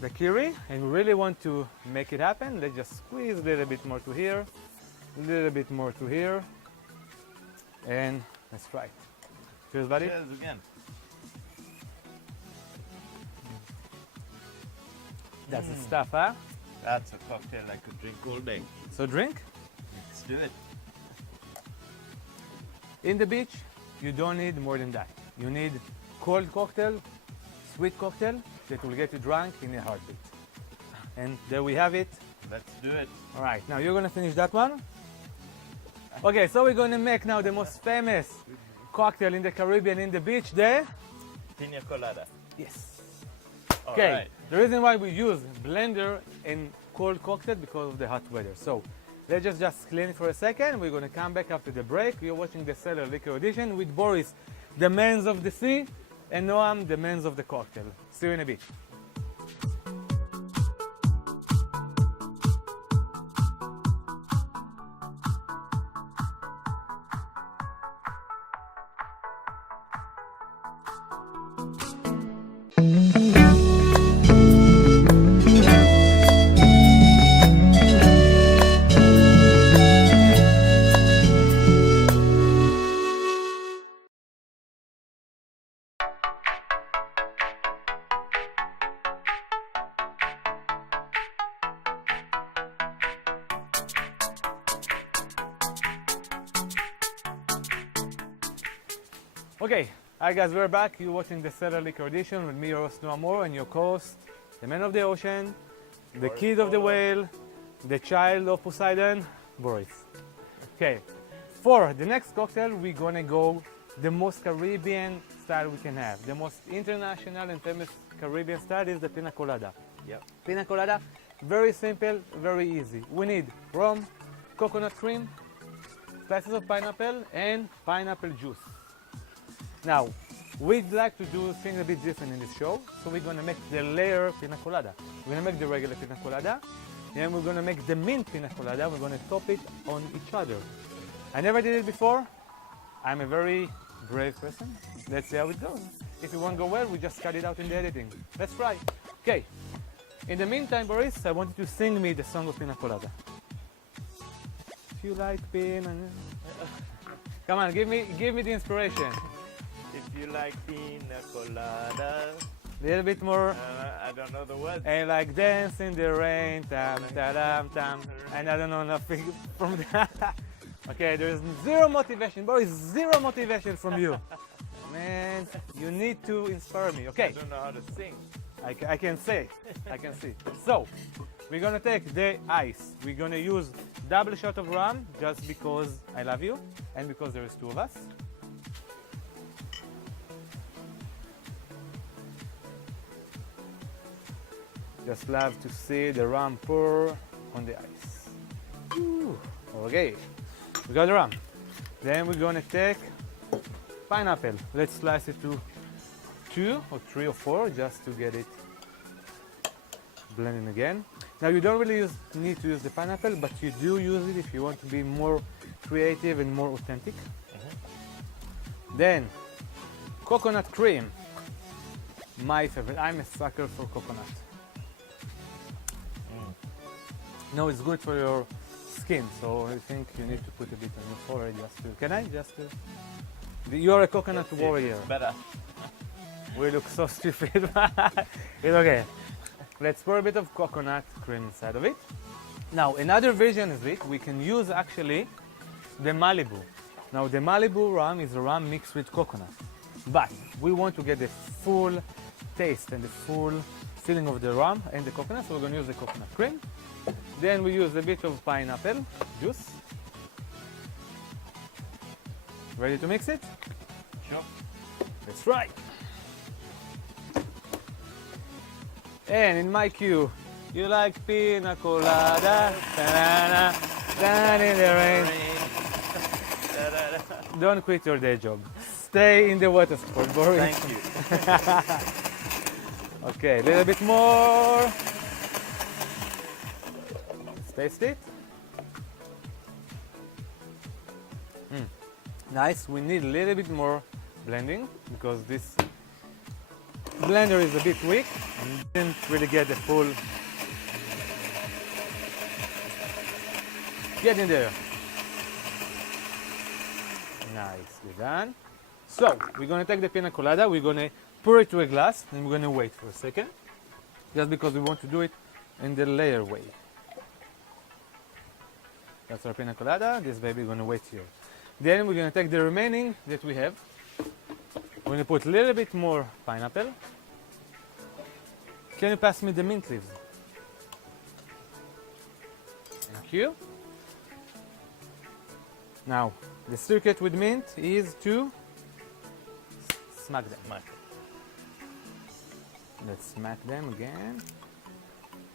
daiquiri, and we really want to make it happen. Let's just squeeze a little bit more to here, a little bit more to here, and let's try it. Cheers, buddy. Cheers again. That's the stuff, huh? That's a cocktail I could drink all day. So drink. Let's do it. In the beach, you don't need more than that. You need cold cocktail, sweet cocktail that will get you drunk in a heartbeat. And there we have it. Let's do it. All right, now you're gonna finish that one. Okay, so we're gonna make now the most famous cocktail in the Caribbean, in the beach, the Pina Colada. yes. All Okay, right. the reason why we use blender in cold cocktail because of the hot weather. So let's just clean it for a second. We're gonna come back after the break. You're watching the Cellar Liquor Edition with Boris, the man of the sea, and Noam, the man of the cocktail. See you in a bit. Okay, hi guys, we're back. You're watching the Cellar Liquor Edition with me, your host Noam Orr, and your co-host, the man of the ocean, the kid of the whale, the child of Poseidon, Boris. Okay, for the next cocktail, we're gonna go the most Caribbean style we can have. The most international and famous Caribbean style is the Pina Colada. Yep. Pina Colada, very simple, very easy. We need rum, coconut cream, slices of pineapple, and pineapple juice. Now, we'd like to do things a bit different in this show, so we're gonna make the layer Pina Colada. We're gonna make the regular Pina Colada, and we're gonna make the mint Pina Colada. We're gonna top it on each other. I never did it before. I'm a very brave person. Let's see how it goes. If it won't go well, we just cut it out in the editing. Let's try. Okay. In the meantime, Boris, I want you to sing me the song of Pina Colada. If you like Pina... Come on, give me the inspiration. If you like Pina Colada. A little bit more. I don't know the words. And like dance in the rain, tam, ta-dam, tam. And I don't know nothing from that. Okay, there is zero motivation. Boy, zero motivation from you. Man, you need to inspire me. Okay. I don't know how to sing. I can say. I can see. So, we're gonna take the ice. We're gonna use double shot of rum just because I love you and because there is two of us. Just love to see the rum pour on the ice. Ooh. Okay, we got the rum. Then we're gonna take pineapple. Let's slice it to 2 or 3 or 4 just to get it blending again. Now you don't really need to use the pineapple, but you do use it if you want to be more creative and more authentic. Then coconut cream, my favorite. I'm a sucker for coconut. No, it's good for your skin, so I think you need to put a bit on your forehead just to... Can I just... You're a coconut warrior. It's better. We look so stupid. It's okay. Let's pour a bit of coconut cream inside of it. Now, another version of it, we can use actually the Malibu. Now, the Malibu rum is a rum mixed with coconut. But we want to get the full taste and the full feeling of the rum and the coconut, so we're going to use the coconut cream. Then we use a bit of pineapple juice. Ready to mix it? Sure. Let's try. And in my cue, you like Pina Colada, ta-da-da, down in the rain. Don't quit your day job. Stay in the water sport, Boris. Thank you. Okay, a little bit more. Taste it. Nice. We need a little bit more blending because this blender is a bit weak and didn't really get the full. Get in there. Nicely done. So we're gonna take the Pina Colada, we're gonna pour it to a glass, and we're gonna wait for a second, just because we want to do it in the layer way. That's our Pina Colada. This baby is gonna wait here. Then we're gonna take the remaining that we have. We're gonna put a little bit more pineapple. Can you pass me the mint leaves? Thank you. Now, the secret with mint is to smack them. Let's smack them again.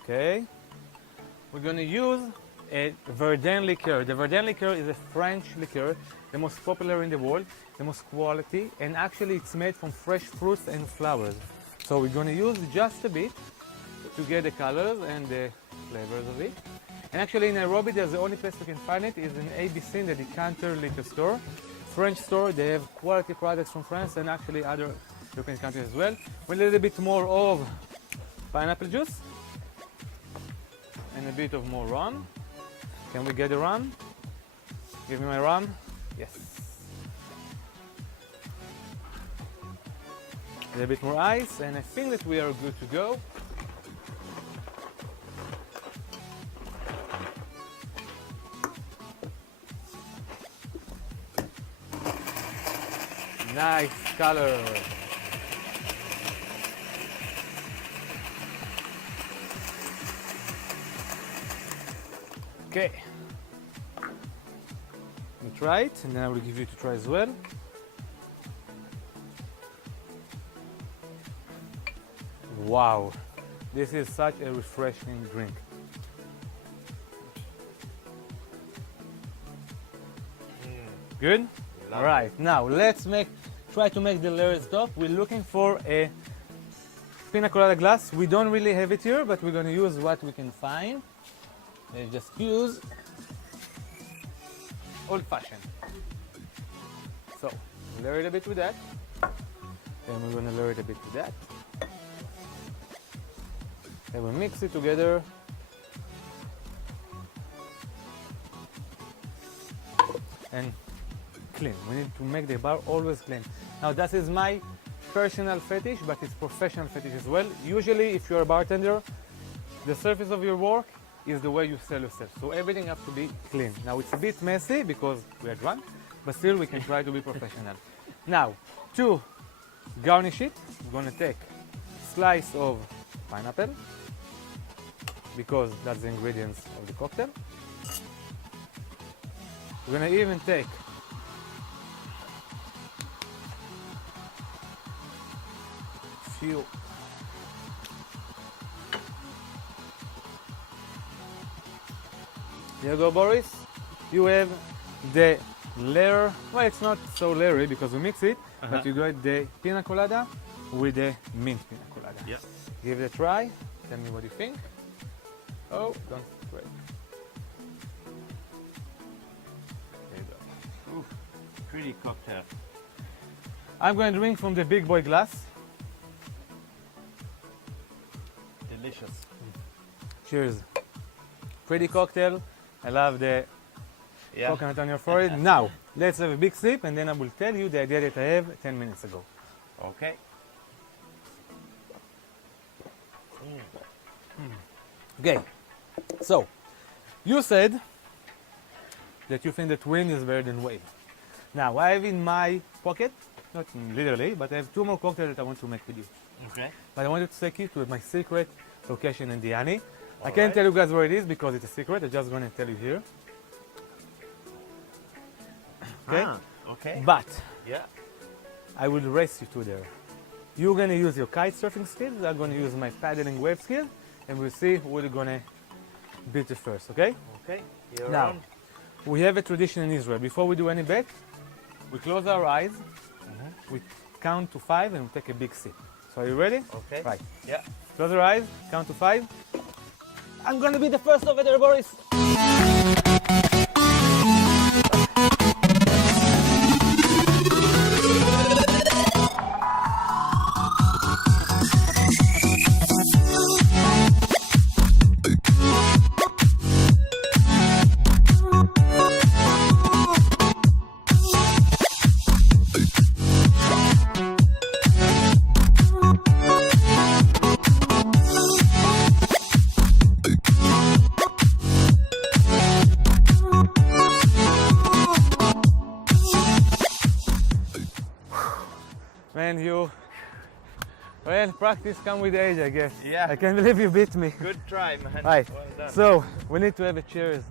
Okay. We're gonna use a Verdun liqueur. The Verdun liqueur is a French liqueur, the most popular in the world, the most quality, and actually it's made from fresh fruits and flowers. So we're going to use just a bit to get the colors and the flavors of it. And actually in Nairobi, there's the only place we can find it is in ABC, in the Decanter liquor store. French store, they have quality products from France and actually other European countries as well. With a little bit more of pineapple juice and a bit of more rum. Can we get the rum? Give me my rum. Yes. A little bit more ice, and I think that we are good to go. Nice color. Okay. You try it, and then I will give you to try as well. Wow, this is such a refreshing drink. Good? All right, now let's try to make the layers top. We're looking for a Pina Colada glass. We don't really have it here, but we're going to use what we can find. Let's just use old-fashioned. So, layer it a bit with that. Then we're going to layer it a bit with that. Then we mix it together. And clean. We need to make the bar always clean. Now that is my personal fetish, but it's professional fetish as well. Usually if you're a bartender, the surface of your work is the way you sell yourself. So everything has to be clean. Now it's a bit messy because we are drunk, but still we can try to be professional. Now, to garnish it, we're gonna take a slice of pineapple, because that's the ingredients of the cocktail. We're gonna even take few There you go, Boris. You have the layer. Well, it's not so layery because we mix it, but you got the Pina Colada with the mint Pina Colada. Yep. Give it a try. Tell me what you think. Oh, don't break. There you go. Ooh, pretty cocktail. I'm going to drink from the big boy glass. Delicious. Cheers. Pretty cocktail. I love the coconut on your forehead. Now, let's have a big sip and then I will tell you the idea that I have 10 minutes ago. Okay. Okay, so you said that you think that wind is better than wave. Now, I have in my pocket, not literally, but I have 2 more cocktails that I want to make with you. Okay. But I wanted to take you to my secret location in Diani. I can't tell you guys where it is because it's a secret. I'm just going to tell you here. Okay? Okay. But Yeah. I will race you to there. You're going to use your kite surfing skills. I'm going to use my paddling wave skills. And we'll see who's going to beat it first, okay? Okay. You're Now, on. we have a tradition in Israel. Before we do any bet, we close our eyes, we count to 5, and we take a big sip. So are you ready? Okay. Right. Yeah. Close your eyes, count to 5. I'm going to be the first over there, Boris. Man, well, practice comes with age, I guess. Yeah. I can't believe you beat me. Good try, man. Right, Well done. so we need to have a cheers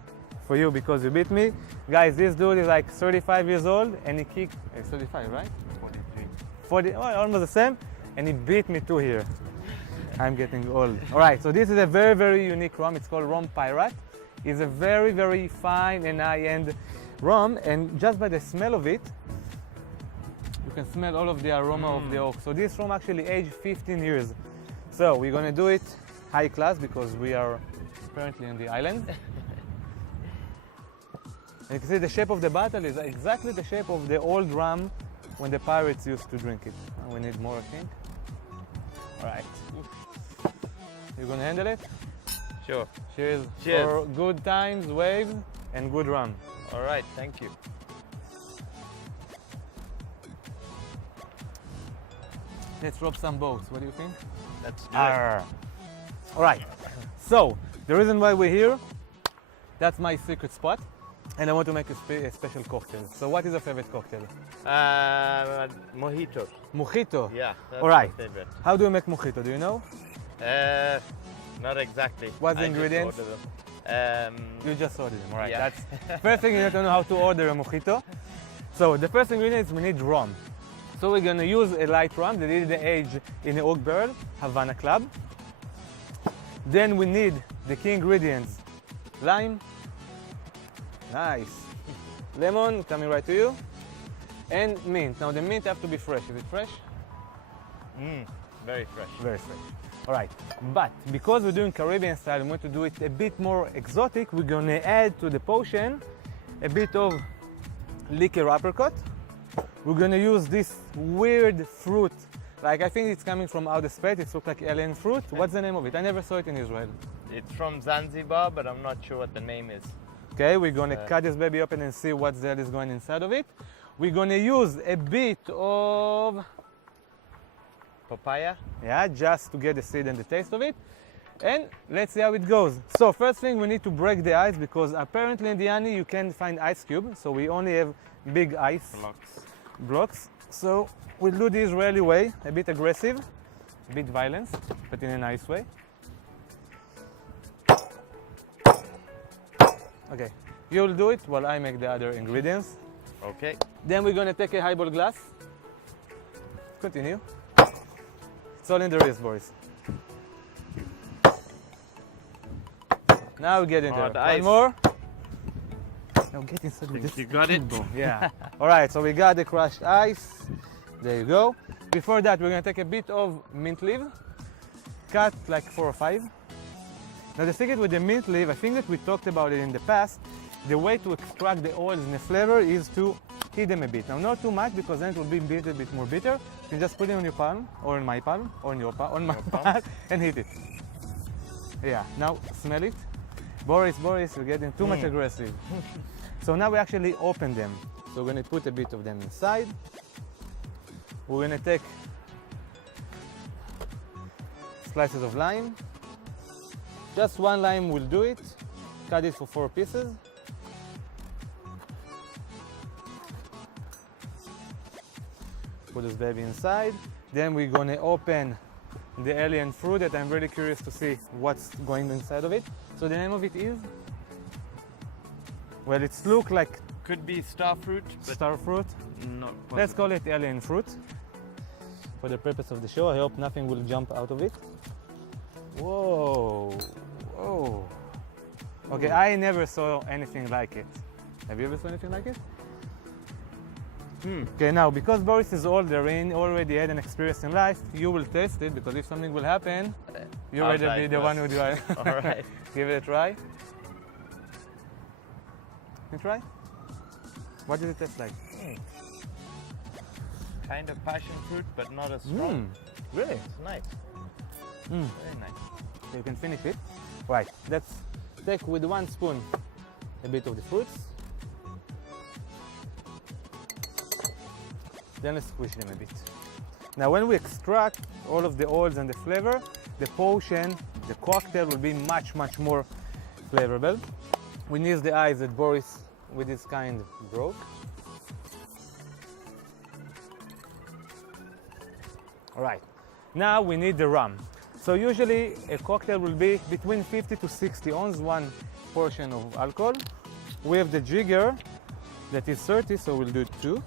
for you because you beat me. Guys, this dude is like 35 years old and he kicked, 35, right? 43. 40, well, almost the same, and he beat me too here. I'm getting old. All right, so this is a very, very unique rum. It's called Rum Pirate. is a very, very fine and high-end rum, and just by the smell of it, you can smell all of the aroma of the oak. So this rum actually aged 15 years. So we're gonna do it high class because we are currently on the island. You can see the shape of the bottle is exactly the shape of the old rum when the pirates used to drink it. We need more, I think. All right. You gonna handle it? Sure. Cheers. Cheers. For good times, waves, and good rum. All right, thank you. Let's rob some boats. What do you think? Let's do it. Arr. All right. So the reason why we're here, that's my secret spot, and I want to make a special cocktail. So what is your favorite cocktail? Mojito. Mojito. Yeah, that's All right. my favorite. How do you make mojito? Do you know? Not exactly. What's the I just ingredients? order them. You just ordered them. All right. Yeah. That's first thing you need to know how to order a mojito. So the first ingredient is we need rum. So we're gonna use a light rum that is aged in an oak barrel, Havana Club. Then we need the key ingredients: lime, nice, lemon, coming right to you, and mint. Now the mint have to be fresh. Is it fresh? Very fresh. Very fresh. All right, but because we're doing Caribbean style, we want to do it a bit more exotic. We're gonna add to the potion a bit of liquor apricot. We're gonna use this weird fruit. Like, I think it's coming from outer space. It looks like alien fruit. What's the name of it? I never saw it in Israel. It's from Zanzibar, but I'm not sure what the name is. Okay, we're gonna cut this baby open and see what the hell is going inside of it. We're gonna use a bit of, Papaya? yeah, just to get the seed and the taste of it. And let's see how it goes. So first thing, we need to break the ice because apparently in the honey you can't find ice cube. So we only have big ice blocks. So we'll do the Israeli way, a bit aggressive, a bit violence, but in a nice way. Okay, you'll do it while I make the other ingredients. Okay. Then we're gonna take a highball glass. Continue. It's all in the wrist, boys. Now get in there. the One ice. more. Now get inside with this. You got it? Yeah. All right, so we got the crushed ice. There you go. Before that, we're gonna take a bit of mint leaf, cut like 4 or 5. Now the secret with the mint leaf, I think that we talked about it in the past, the way to extract the oils and the flavor is to heat them a bit. Now not too much because then it will be a bit more bitter. You can just put it on your palm, or in my palm, or in your palm, on my palm, and heat it. Yeah, now smell it. Boris, you're getting too much aggressive. So now we actually open them. So we're gonna put a bit of them inside. We're gonna take slices of lime. Just one lime will do it. Cut it for 4 pieces. Put this baby inside. Then we're gonna open the alien fruit that I'm really curious to see what's going inside of it. So the name of it is? Well, it's look like Could be star fruit, but star fruit. not Let's call it alien fruit for the purpose of the show. I hope nothing will jump out of it. Whoa, whoa. Okay, I never saw anything like it. Have you ever saw anything like it? Okay, now because Boris is older and already had an experience in life, you will taste it because if something will happen, you I'll rather try be it the one first. who do it. All right. Give it a try. You try? What does it taste like? Kind of passion fruit, but not as strong. Really? It's nice. Very nice. So you can finish it. Right, let's take with 1 spoon a bit of the fruits. Then let's squish them a bit. Now when we extract all of the oils and the flavor, the potion, the cocktail will be much more flavorful. We need the ice that Boris with this kind broke. All right, now we need the rum. So usually a cocktail will be between 50 to 60 ounces, 1 portion of alcohol. We have the jigger that is 30, so we'll do 2.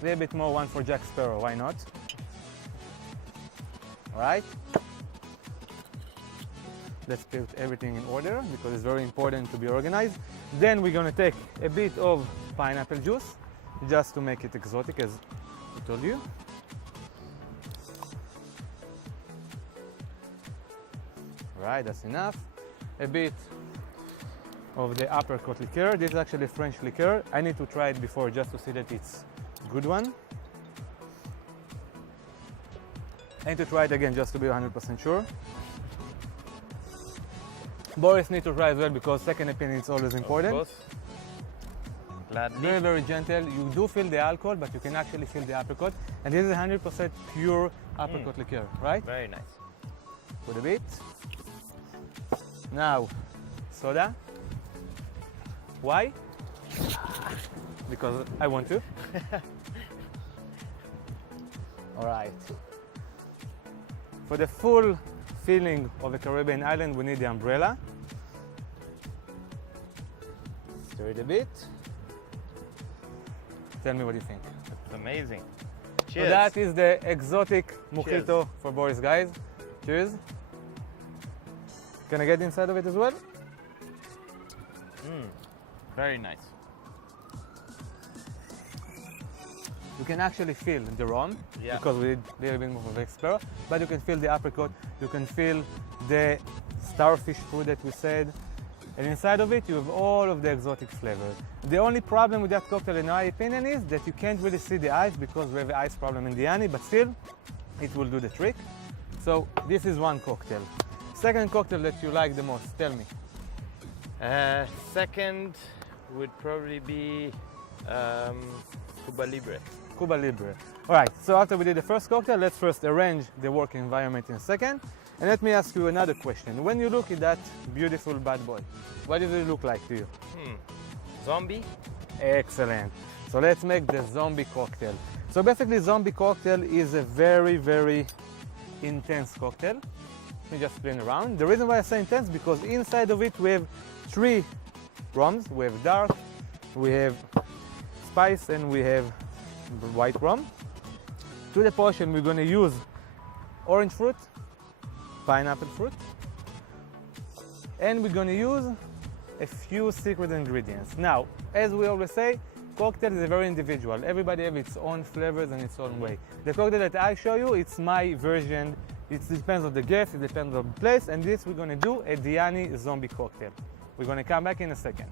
A little bit more, 1 for Jack Sparrow, why not? All right. Let's put everything in order because it's very important to be organized. Then we're gonna take a bit of pineapple juice just to make it exotic, as I told you. Right, that's enough. A bit of the apricot liqueur. This is actually French liqueur. I need to try it before just to see that it's a good one. I need to try it again just to be 100% sure. Boris needs to try as well because second opinion is always important. Of course. Gladly. Very, very gentle. You do feel the alcohol, but you can actually feel the apricot. And this is 100% pure apricot liqueur, right? Very nice. Put a bit. Now, soda. Why? Because I want to. All right. For the full feeling of a Caribbean island, we need the umbrella. Stir it a bit. Tell me what you think. It's amazing. So Cheers. that is the exotic mojito Cheers. for Boris, guys. Cheers. Can I get inside of it as well? Very nice. You can actually feel the rum Yeah. because we did a little bit more of explorer, but you can feel the apricot, you can feel the starfish fruit that we said, and inside of it you have all of the exotic flavors. The only problem with that cocktail in my opinion is that you can't really see the ice because we have an ice problem in the honey, but still it will do the trick. So this is one cocktail. Second cocktail that you like the most, tell me. Second would probably be Cuba Libre. Cuba Libre. All right, so after we did the first cocktail, let's first arrange the working environment in a second. And let me ask you another question. When you look at that beautiful bad boy, what does it look like to you? Zombie? Excellent. So let's make the zombie cocktail. So basically, zombie cocktail is a very, very intense cocktail. Let me just spin around. The reason why I say intense because inside of it we have 3 rums. We have dark, we have spice, and we have white rum. To the potion we're going to use orange fruit, pineapple fruit, and we're going to use a few secret ingredients. Now, as we always say, cocktail is very individual. Everybody has its own flavors and its own way. The cocktail that I show you, it's my version. It depends on the guest, it depends on the place, and this we're going to do a Diani zombie cocktail. We're going to come back in a second.